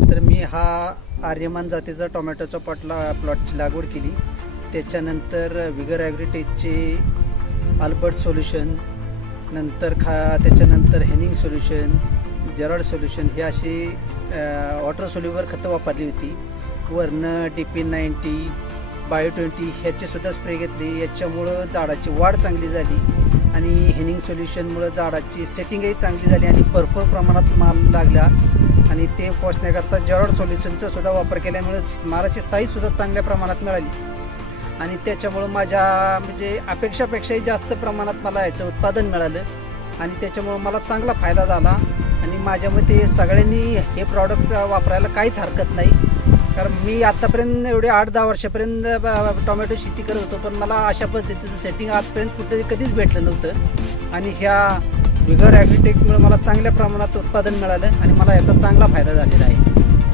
तर मी हा आर्यमान जातीचा टोमॅटोचा प्लॉटची लागवड केली। त्याच्यानंतर विगर ॲग्रोटेकचे अल्बर्ट सोल्युशन, त्याच्यानंतर हेनिंग सोल्युशन, जेरॉड सोल्युशन ही अशी वॉटर सोल्युबल खतं वापरली होती। वरनं DP90, बायो20 ह्याचे सुद्धा स्प्रे घेतली। याच्यामुळं झाडाची वाढ चांगली झाली आणि हेनिंग सोल्युशनमुळं झाडाची सेटिंगही चांगली झाली आणि भरपूर प्रमाणात माल लागला। आणि ते पोषण्याकरता जेरॉड सोल्युशनचा सुद्धा वापर केल्यामुळे मालाची साईज सुद्धा चांगल्या प्रमाणात मिळाली आणि त्याच्यामुळं माझ्या म्हणजे अपेक्षापेक्षाही जास्त प्रमाणात मला याचं उत्पादन मिळालं आणि त्याच्यामुळं मला चांगला फायदा झाला। आणि माझ्या मते सगळ्यांनी हे प्रॉडक्ट वापरायला काहीच हरकत नाही, कारण मी आतापर्यंत एवढे 8-10 वर्षापर्यंत टोमॅटो शेती करत होतो, पण मला अशा पद्धतीचं सेटिंग आजपर्यंत कुठे कधीच भेटलं नव्हतं। आणि ह्या विगर ॲग्रोटेकमुळे मला चांगल्या प्रमाणात उत्पादन मिळालं आणि मला याचा चांगला फायदा झालेला आहे।